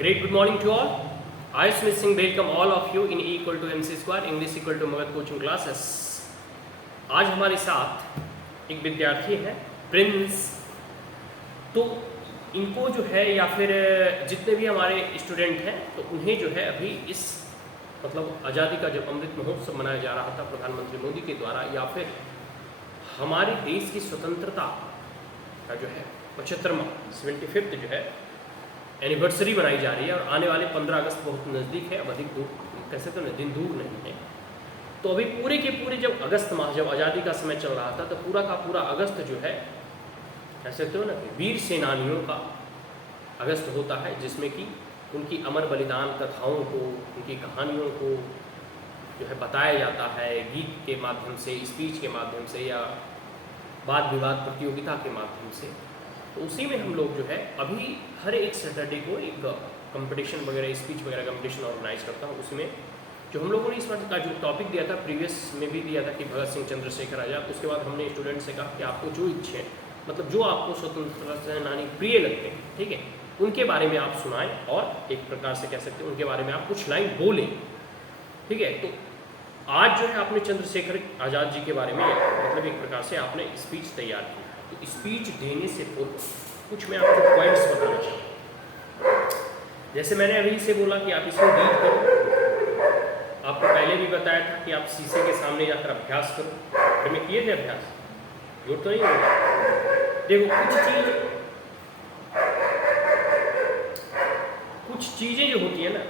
Great good morning to all. I Smith Singh welcome all of you in E equal to MC square English equal to Magadh coaching classes. आज हमारे साथ एक विद्यार्थी है Prince. तो इनको जो है या फिर जितने भी हमारे स्टूडेंट हैं तो उन्हें जो है अभी इस मतलब आज़ादी का जब अमृत महोत्सव मनाया जा रहा था प्रधानमंत्री मोदी के द्वारा या फिर हमारे देश की स्वतंत्रता का जो है 75वां 75th जो है एनिवर्सरी बनाई जा रही है और आने वाले 15 अगस्त बहुत नज़दीक है। अब अधिक दूर कैसे तो दिन दूर नहीं है। तो अभी पूरे के पूरे जब अगस्त माह जब आज़ादी का समय चल रहा था तो पूरा का पूरा अगस्त जो है कैसे तो ना वीर सेनानियों का अगस्त होता है, जिसमें कि उनकी अमर बलिदान कथाओं को उनकी कहानियों को जो है बताया जाता है गीत के माध्यम से, स्पीच के माध्यम से या वाद विवाद प्रतियोगिता के माध्यम से। तो उसी में हम लोग जो है अभी हर एक सैटरडे को एक कंपटीशन वगैरह स्पीच वगैरह कंपटीशन ऑर्गेनाइज करता हूँ। उसमें जो हम लोगों ने इस बार का जो टॉपिक दिया था प्रीवियस में भी दिया था कि भगत सिंह चंद्रशेखर आज़ाद। उसके बाद हमने स्टूडेंट से कहा कि आपको जो इच्छे मतलब जो आपको स्वतंत्रता सेनानी प्रिय लगते हैं, ठीक है, उनके बारे में आप सुनाएं और एक प्रकार से कह सकते हैं उनके बारे में आप कुछ लाइन बोलें, ठीक है। तो आज जो है आपने चंद्रशेखर आज़ाद जी के बारे में मतलब एक प्रकार से आपने स्पीच तैयार की। तो स्पीच देने से पूर्व कुछ मैं आपको पॉइंट्स बताना चाहूँ। जैसे मैंने अभी से बोला कि आप इसको रीड करो। आपको पहले भी बताया था कि आप शीशे के सामने जाकर अभ्यास करो। फिर में किए थे अभ्यास, झूठ तो नहीं होगा। देखो कुछ चीज़ें जो होती है ना,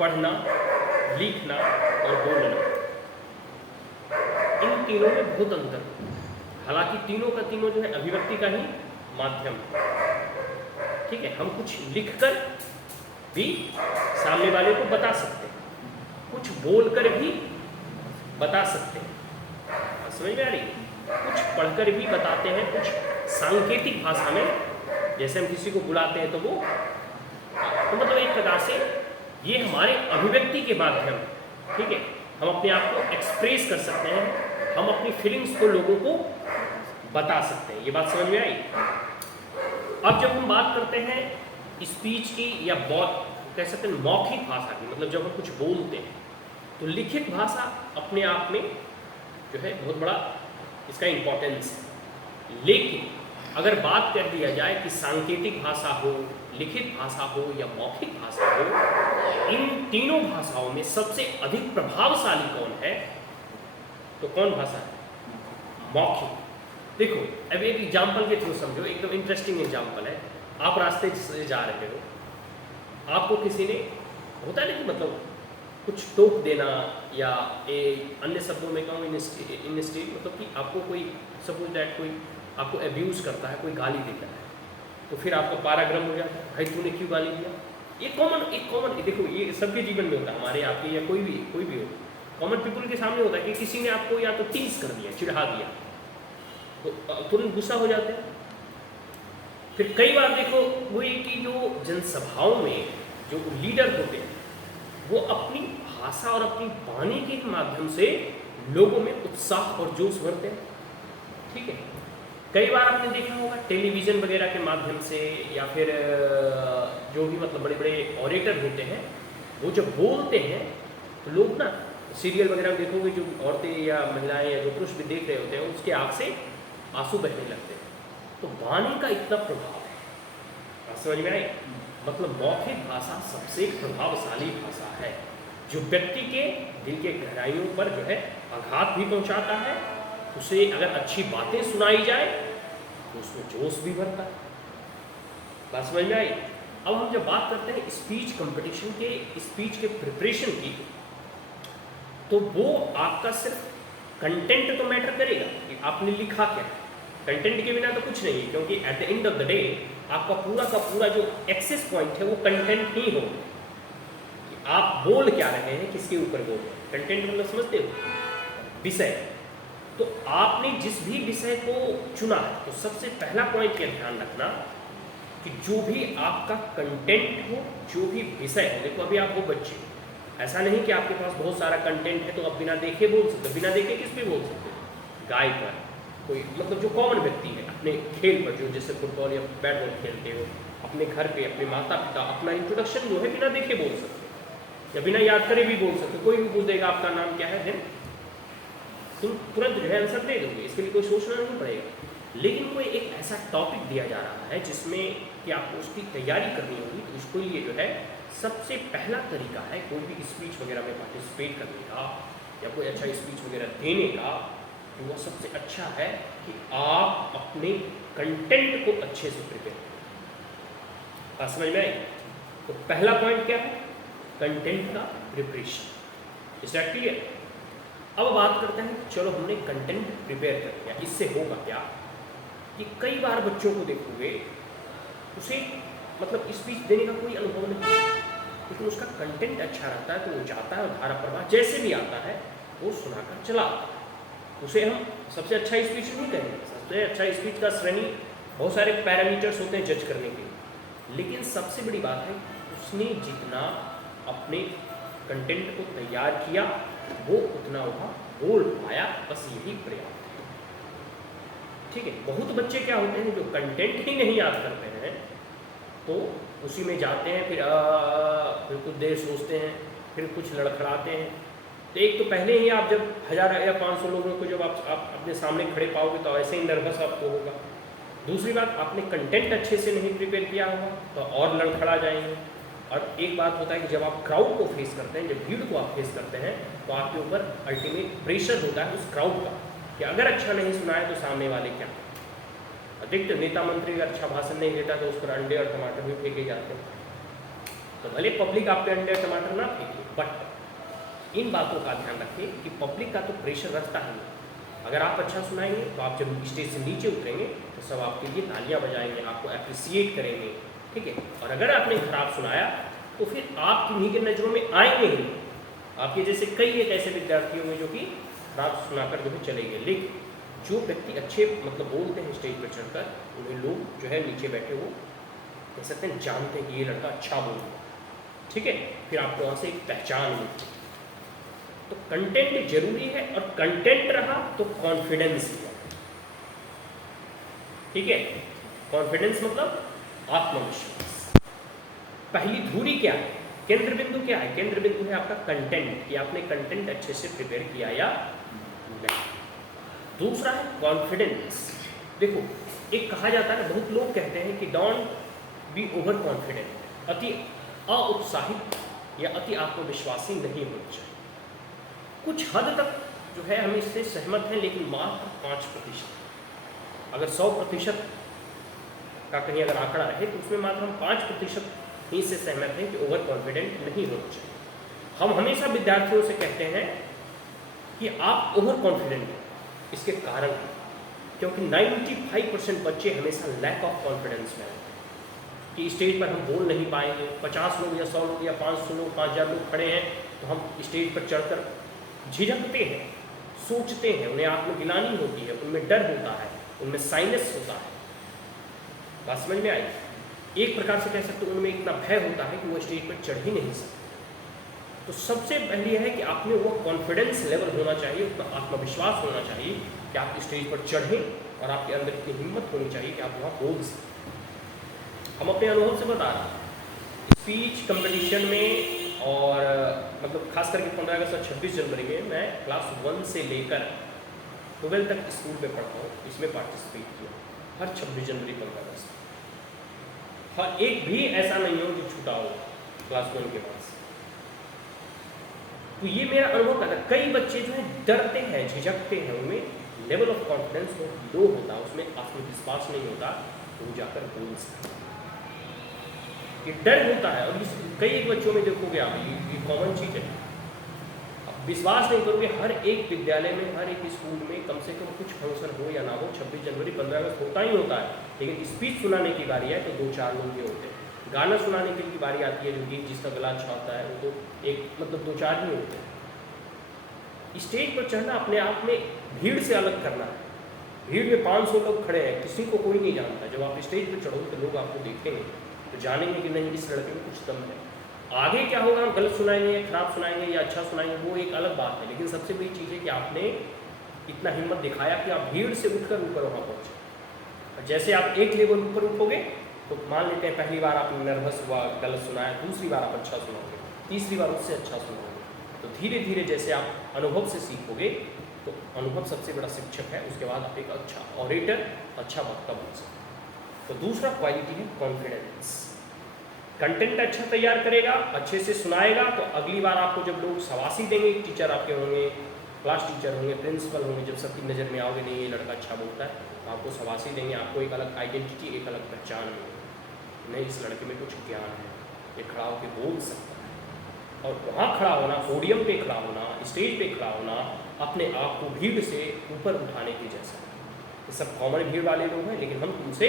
पढ़ना, लिखना और बोलना, इन तीनों में बहुत अंतर है। हालांकि तीनों का तीनों जो है अभिव्यक्ति का ही माध्यम है, ठीक है। हम कुछ लिखकर भी सामने वाले को बता सकते हैं, कुछ बोलकर भी बता सकते हैं, समझ में आ रही है। कुछ पढ़कर भी बताते हैं, कुछ सांकेतिक भाषा में जैसे हम किसी को बुलाते हैं तो वो तो मतलब एक प्रकार से ये हमारे अभिव्यक्ति के माध्यम, ठीक है। हम अपने आप को एक्सप्रेस कर सकते हैं, हम अपनी फीलिंग्स को लोगों को बता सकते हैं। ये बात समझ में आई। अब जब हम बात करते हैं स्पीच की या कह सकते हैं मौखिक भाषा की, मतलब जब हम कुछ बोलते हैं तो लिखित भाषा अपने आप में जो है बहुत बड़ा इसका इम्पोर्टेंस है। लेकिन अगर बात कर दिया जाए कि सांकेतिक भाषा हो, लिखित भाषा हो या मौखिक भाषा हो, इन तीनों भाषाओं में सबसे अधिक प्रभावशाली कौन है? तो कौन भाषा है? मौखिक। देखो अब एक एग्जाम्पल के थ्रू समझो, एकदम इंटरेस्टिंग एग्जाम्पल है। आप रास्ते से जा रहे हो, आपको किसी ने होता है ना कि मतलब कुछ टोक देना या एक अन्य शब्दों में कहूँ इनस्टेट मतलब कि आपको कोई सपोज दैट कोई आपको अब्यूज़ करता है, कोई गाली देता है, तो फिर आपका पारा गर्म हो जाता है, भाई तूने क्यों गाली दिया। ये कॉमन देखो ये सबके जीवन में होता है, हमारे आपके या कोई भी हो, कॉमन पीपल के सामने होता है कि किसी ने आपको या तो टीज कर दिया, चिढ़ा दिया, तो तुरंत गुस्सा हो जाते हैं। फिर कई बार देखो वो ये कि जो जनसभाओं में जो लीडर होते हैं वो अपनी भाषा और अपनी वाणी के माध्यम से लोगों में उत्साह और जोश भरते हैं, ठीक है। कई बार आपने देखा होगा टेलीविज़न वगैरह के माध्यम से या फिर जो भी मतलब बड़े बड़े ऑरेटर होते हैं वो जब बोलते हैं तो लोग ना सीरियल वगैरह में देखोगे जो औरतें या महिलाएं या जो पुरुष भी देख रहे होते हैं उसके आँख से आंसू बहने लगते हैं। तो वाणी का इतना प्रभाव है, समझ में आई। मतलब मौखिक भाषा सबसे प्रभावशाली भाषा है जो व्यक्ति के दिल के गहराइयों पर जो है आघात भी पहुंचाता है। उसे अगर अच्छी बातें सुनाई जाए तो उसमें जोश भी भरता है। बात समझ में आई। अब हम जब बात करते हैं स्पीच कंपटीशन के स्पीच के प्रिपरेशन की, तो वो आपका सिर्फ कंटेंट तो मैटर करेगा कि आपने लिखा क्या। कंटेंट के बिना तो कुछ नहीं है, क्योंकि at the end of the day आपका पूरा का पूरा जो एक्सेस पॉइंट है वो कंटेंट ही हो कि आप बोल क्या रहे हैं, किसके ऊपर बोल रहे हैं। कंटेंट मतलब समझते हो, विषय। तो आपने जिस भी विषय को चुना है तो सबसे पहला पॉइंट क्या ध्यान रखना कि जो भी आपका कंटेंट हो, जो भी विषय हो। देखो अभी आप वो बच्चे, ऐसा नहीं कि आपके पास बहुत सारा कंटेंट है तो आप बिना देखे बोल सकते। बिना देखे किस पे बोल सकते? गाय पर, कोई मतलब जो कॉमन व्यक्ति है अपने खेल पर, जो जैसे फुटबॉल या बैट बॉल खेलते हो अपने घर पे अपने माता पिता अपना इंट्रोडक्शन जो है बिना देखे बोल सकते हैं या बिना याद करे भी बोल सकते। कोई भी पूछ देगा आपका नाम क्या है, देन तुम तुरंत जो है आंसर दे दोगे, इसके लिए कोई सोचना नहीं पड़ेगा। लेकिन कोई एक ऐसा टॉपिक दिया जा रहा है जिसमें कि आपको उसकी तैयारी करनी होगी, तो उसके लिए जो है सबसे पहला तरीका है कोई भी स्पीच वगैरह में पार्टिसिपेट करने का या कोई अच्छा स्पीच वगैरह देने का, तो वो सबसे अच्छा है कि आप अपने कंटेंट को अच्छे से प्रिपेयर करें। बात समझ में आई? तो पहला पॉइंट क्या है? कंटेंट का प्रिपरेशन। Is that clear? अब बात करते हैं, चलो हमने कंटेंट प्रिपेयर कर लिया, इससे होगा क्या कि कई बार बच्चों को देखोगे उसे मतलब स्पीच देने का कोई अनुभव नहीं है, लेकिन उसका कंटेंट अच्छा रहता है तो वो जाता है और धारा प्रवाह जैसे भी आता है वो सुनाकर चला आता है। उसे हम सबसे अच्छा स्पीच नहीं कहेंगे। सबसे अच्छा स्पीच का श्रेणी बहुत सारे पैरामीटर्स होते हैं जज करने के लिए, लेकिन सबसे बड़ी बात है उसने जितना अपने कंटेंट को तैयार किया वो उतना वहाँ बोल पाया, बस यही पर्याप्त है। ठीक है? बहुत बच्चे क्या होते हैं जो कंटेंट ही नहीं याद करते हैं तो उसी में जाते हैं, फिर कुछ देर सोचते हैं, फिर कुछ लड़खड़ाते हैं। तो एक तो पहले ही आप जब 1000 या 500 लोगों को जब आप अपने सामने खड़े पाओगे तो ऐसे ही नर्वस आपको होगा। दूसरी बात, आपने कंटेंट अच्छे से नहीं प्रिपेयर किया होगा तो और लड़खड़ा जाएंगे। और एक बात होता है कि जब आप क्राउड को फेस करते हैं, जब भीड़ को आप फेस करते हैं, तो आपके ऊपर अल्टीमेट प्रेशर होता है उस क्राउड का कि अगर अच्छा नहीं सुनाए तो सामने वाले क्या। अधिकतर नेता मंत्री अगर अच्छा भाषण नहीं देता तो उस पर अंडे और टमाटर भी फेंके जाते हैं। तो भले पब्लिक आप पे अंडे और टमाटर ना फेंके, बट इन बातों का ध्यान रखें कि पब्लिक का तो प्रेशर रखता है। अगर आप अच्छा सुनाएंगे तो आप जब स्टेज से नीचे उतरेंगे तो सब आपके लिए तालियां बजाएंगे, आपको अप्रिसिएट करेंगे। ठीक है? और अगर आपने खराब सुनाया तो फिर आप किन्हीं की नज़रों में आएंगे ही। आपके जैसे कई एक ऐसे विद्यार्थी होंगे जो कि खराब सुनाकर जो है चले गए, लेकिन जो व्यक्ति अच्छे मतलब बोलते हैं स्टेज पर चढ़कर, उन्हें लोग जो है नीचे बैठे वो कह सकते हैं जानते हैं कि ये लड़का अच्छा बोल रहा है। ठीक है? फिर आपको वहाँ से एक पहचान मिलती है। तो कंटेंट जरूरी है, और कंटेंट रहा तो कॉन्फिडेंस भी। ठीक है? कॉन्फिडेंस मतलब आत्मविश्वास। पहली धुरी क्या है? केंद्र बिंदु क्या है? केंद्र बिंदु है आपका कंटेंट, कि आपने कंटेंट अच्छे से प्रिपेयर किया या नहीं। दूसरा है कॉन्फिडेंस। देखो, एक कहा जाता है, बहुत लोग कहते हैं कि डोंट बी ओवर कॉन्फिडेंट, अति अउत्साहित या अति आत्मविश्वासी नहीं होना चाहिए। कुछ हद तक जो है हम इससे सहमत हैं, लेकिन मात्र 5%। अगर 100% का कहीं अगर आंकड़ा रहे तो उसमें मात्र हम 5% ही से सहमत हैं कि ओवर कॉन्फिडेंट नहीं होना चाहिए। हम हमेशा विद्यार्थियों से कहते हैं कि आप ओवर कॉन्फिडेंट हैं। इसके कारण क्योंकि 95% बच्चे हमेशा लैक ऑफ कॉन्फिडेंस में रहते हैं कि स्टेज पर हम बोल नहीं पाएंगे। 50 लोग या 100 लोग या 500 लोग 5000 लोग खड़े हैं तो हम स्टेज पर चढ़कर झिझकते हैं, सोचते हैं, उन्हें आत्मग्लानि होती है, उनमें डर होता है, उनमें साइनस होता है। बात समझ में आई? एक प्रकार से कह सकते हैं उनमें इतना भय होता है कि वो स्टेज पर चढ़ ही नहीं सकते। तो सबसे पहले है कि आप में वो कॉन्फिडेंस लेवल होना चाहिए, उतना आत्मविश्वास होना चाहिए कि आप स्टेज पर चढ़ें और आपके अंदर इतनी हिम्मत होनी चाहिए कि आप वहाँ बोल सकें। हम अपने अनुभव से बता रहे हैं, स्पीच कंपटीशन में और मतलब खास करके 15 अगस्त और 26 जनवरी में मैं क्लास 1 से लेकर 12 तक स्कूल में पढ़ता हूँ, इसमें पार्टिसिपेट किया हर 26 जनवरी 15 अगस्त। हर एक भी ऐसा नहीं हो जो छूटा हो क्लास 1 के बाद से। तो ये मेरा अनुभव था। कई बच्चे जो है डरते हैं, झिझकते हैं, उनमें लेवल ऑफ कॉन्फिडेंस बहुत लो होता है, उसमें आत्मविश्वास नहीं होता, तो वो जाकर बोल सकते। ये डर होता है। और कई एक बच्चों में देखोगे आप, ये कॉमन चीज़ है। अब विश्वास नहीं करोगे, हर एक विद्यालय में, हर एक स्कूल में कम से कम कुछ फंक्शन हो या ना हो, 26 जनवरी 15 अगस्त होता ही होता है। लेकिन स्पीच सुनाने की बारी है तो 2-4 लोग ही होते हैं। गाना सुनाने की बारी आती है, जो गीत जिसका गला अच्छा होता है, वो तो एक मतलब 2-4 ही होते हैं। स्टेज पर चढ़ना अपने आप में भीड़ से अलग करना है। भीड़ में 500 लोग खड़े हैं, किसी को कोई नहीं जानता। जब आप स्टेज पर चढ़ोगे तो लोग आपको देखेंगे तो जानेंगे कि नहीं, इस लड़के में कुछ दम है। आगे क्या होगा, हम गलत सुनाएंगे या खराब सुनाएंगे या अच्छा सुनाएंगे, वो एक अलग बात है। लेकिन सबसे बड़ी चीज़ है कि आपने इतना हिम्मत दिखाया कि आप भीड़ से उठकर ऊपर वहाँ पहुँचे। और जैसे आप एक लेवल ऊपर उठोगे तो मान लेते हैं पहली बार आप नर्वस हुआ, गलत सुनाया, दूसरी बार आप अच्छा सुनाओगे, तीसरी बार उससे अच्छा सुनाओगे। तो धीरे धीरे जैसे आप अनुभव से सीखोगे, तो अनुभव सबसे बड़ा शिक्षक है, उसके बाद आप एक अच्छा ऑरेटर, अच्छा वक्ता बन सकते हो। तो दूसरा क्वालिटी है कॉन्फिडेंस। कंटेंट अच्छा तैयार करेगा, अच्छे से सुनाएगा, तो अगली बार आपको जब लोग शाबाशी देंगे, टीचर आपके होंगे, क्लास टीचर होंगे, प्रिंसिपल होंगे, जब सबकी नज़र में आओगे, नहीं ये लड़का अच्छा बोलता है, तो आपको शाबाशी देंगे, आपको एक अलग आइडेंटिटी, एक अलग पहचान मिलेगी, नहीं इस लड़के में कुछ ज्ञान है, ये खड़ा होकर बोल सकता है। और वहाँ खड़ा होना, पोडियम पे खड़ा होना, स्टेज पे खड़ा होना, अपने आप को भीड़ से ऊपर उठाने के जैसा है। ये सब कॉमन भीड़ वाले लोग हैं, लेकिन हम उनसे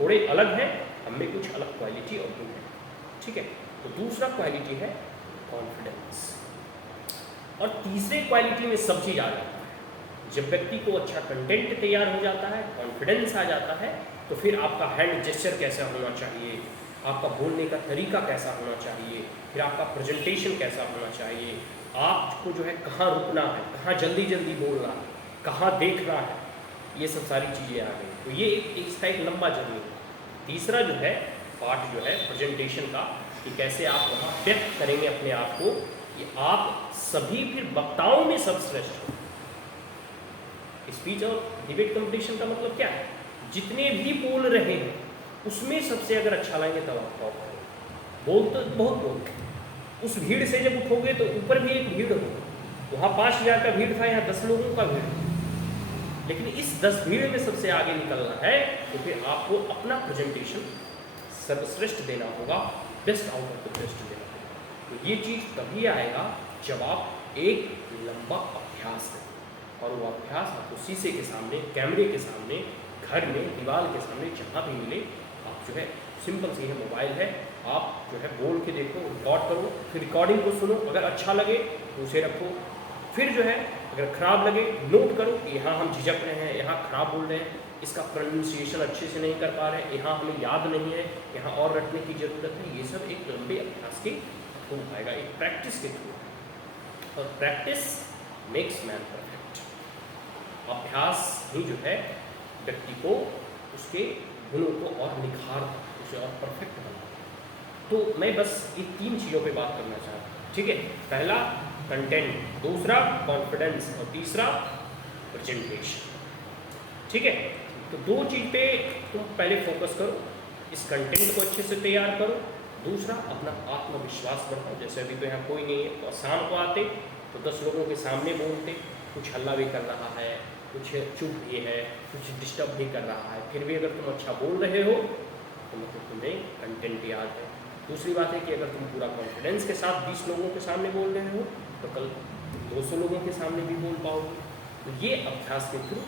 थोड़े अलग हैं, हमें कुछ अलग क्वालिटी और गुण है, ठीक है। तो दूसरा क्वालिटी है कॉन्फिडेंस। और तीसरे क्वालिटी में सब चीज़ आ जाता है। जब व्यक्ति को अच्छा कंटेंट तैयार हो जाता है, कॉन्फिडेंस आ जाता है, तो फिर आपका हैंड जेस्चर कैसा होना चाहिए, आपका बोलने का तरीका कैसा होना चाहिए, फिर आपका प्रेजेंटेशन कैसा होना चाहिए, आपको जो है कहाँ रुकना है, कहाँ जल्दी जल्दी बोलना है, कहाँ देखना है, ये सब सारी चीज़ें आ गई। तो ये इसका एक लंबा जर्नी है। तीसरा जो है पार्ट जो है प्रेजेंटेशन का, कि कैसे आप वहाँ व्यक्त करेंगे अपने आप को, कि आप सभी फिर वक्ताओं में सर्वश्रेष्ठ हो। स्पीच और डिबेट कंपटीशन का मतलब क्या है, जितने भी बोल रहे हैं उसमें सबसे अगर अच्छा लाएंगे तब आप टॉप करोगे। बोल तो बहुत बोलते हैं, उस भीड़ से जब उठोगे तो ऊपर भी एक भीड़ होगी, वहाँ 5000 का भीड़ था, यहाँ 10 लोगों का भीड़, लेकिन इस 10 भीड़ में सबसे आगे निकलना है, तो फिर आपको अपना प्रेजेंटेशन सर्वश्रेष्ठ देना होगा, best out of the best देना होगा। तो ये चीज़ तभी आएगा जब आप एक लंबा अभ्यास करें, और वो अभ्यास आपको शीशे के सामने, कैमरे के सामने, घर में, दीवार के सामने, जहाँ भी मिले, आप जो है सिंपल सी है, मोबाइल है, आप जो है बोल के देखो, रिकॉर्ड करो, फिर रिकॉर्डिंग को सुनो, अगर अच्छा लगे तो उसे रखो, फिर जो है अगर ख़राब लगे नोट करो कि यहाँ हम झिझक रहे हैं, यहाँ खराब बोल रहे हैं, इसका प्रोनाउंसिएशन अच्छे से नहीं कर पा रहे हैं, यहाँ हमें याद नहीं है, यहाँ और रटने की ज़रूरत है। ये सब एक लंबे अभ्यास के थ्रू आएगा, एक प्रैक्टिस के थ्रू, और प्रैक्टिस मेक्स मैन परफेक्ट। अभ्यास ही जो है व्यक्ति को, उसके गुणों को और निखारता, उसे और परफेक्ट बनाता। तो मैं बस ये 3 चीज़ों पे बात करना चाहता हूँ, ठीक है। पहला कंटेंट, दूसरा कॉन्फिडेंस, और तीसरा प्रेजेंटेशन, ठीक है। तो 2 चीज़ पे तुम पहले फोकस करो, इस कंटेंट को अच्छे से तैयार करो, दूसरा अपना आत्मविश्वास बढ़ाओ। जैसे अभी तो यहाँ कोई नहीं है, तो शाम को आते तो 10 लोगों के सामने बोलते, कुछ हल्ला भी कर रहा है, कुछ चुप भी है, कुछ डिस्टर्ब भी कर रहा है, फिर भी अगर तुम अच्छा बोल रहे हो तो मतलब तुम्हें कंटेंट याद है। दूसरी बात है कि अगर तुम पूरा कॉन्फिडेंस के साथ 20 लोगों के सामने बोल रहे हो, तो कल 200 लोगों के सामने भी बोल पाओगे। तो ये अभ्यास के थ्रू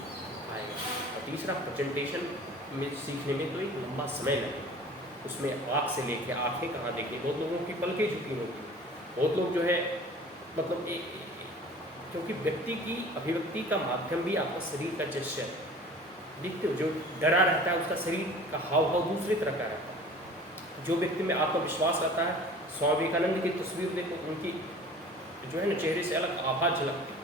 आएगा। और तीसरा प्रेजेंटेशन में सीखने में तो एक लंबा समय लगेगा, उसमें आँख से लेके आँखें कहाँ देखनी, बहुत लोगों की पलकें झुकी होती, बहुत लोग जो है मतलब क्योंकि व्यक्ति की अभिव्यक्ति का माध्यम भी आपका शरीर का जेस्चर है। देखते हो, जो डरा रहता है उसका शरीर का हाव भाव दूसरी तरह का रहता है। जो व्यक्ति में आत्मविश्वास आता है, स्वामी विवेकानंद की तस्वीर देखो, उनकी जो है ना चेहरे से अलग आभा झलकती।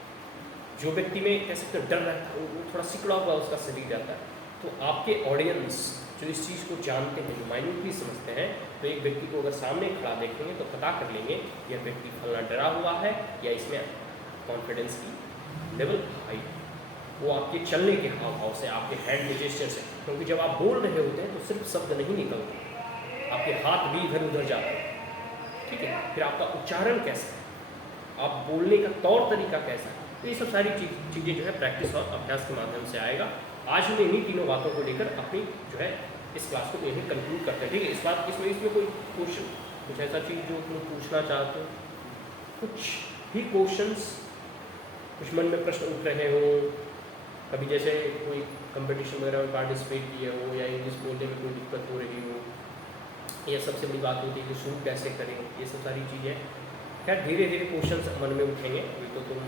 जो व्यक्ति में कह सकते डर रहता है, वो थोड़ा सिकुड़ा हुआ उसका शरीर रहता है। तो आपके ऑडियंस जो इस चीज़ को जानते हैं, जो माइन्यूटली समझते हैं, तो एक व्यक्ति को अगर सामने खड़ा देखेंगे तो पता कर लेंगे यह व्यक्ति फलना डरा हुआ है या इसमें कॉन्फिडेंस की लेवल हाई। वो आपके चलने के हाव भाव से, आपके हैंड जेस्चर से, क्योंकि जब आप बोल रहे होते हैं तो सिर्फ शब्द नहीं निकलते, आपके हाथ भी इधर उधर जाते हैं, ठीक है। फिर आपका उच्चारण कैसा है, आप बोलने का तौर तरीका कैसा है, तो ये सब सारी चीज़ें जो है प्रैक्टिस और अभ्यास के माध्यम से आएगा। आज हम इन्हीं तीनों बातों को लेकर अपनी जो है इस क्लास को यहीं कंक्लूड करते हैं, ठीक है। इस बात इसमें कोई क्वेश्चन, कुछ ऐसा चीज़ जो तुम पूछना चाहते हो, कुछ भी क्वेश्चंस, कुछ मन में प्रश्न उठ रहे हो, कभी जैसे कोई कंपटीशन वगैरह में पार्टिसिपेट किए हो, या इंग्लिश बोलने में कोई दिक्कत हो रही हो, या सबसे बड़ी बात होती है कि शुरू कैसे करें, ये सब सारी चीज़ें। खैर धीरे धीरे क्वेश्चंस मन में उठेंगे, अभी तो तुम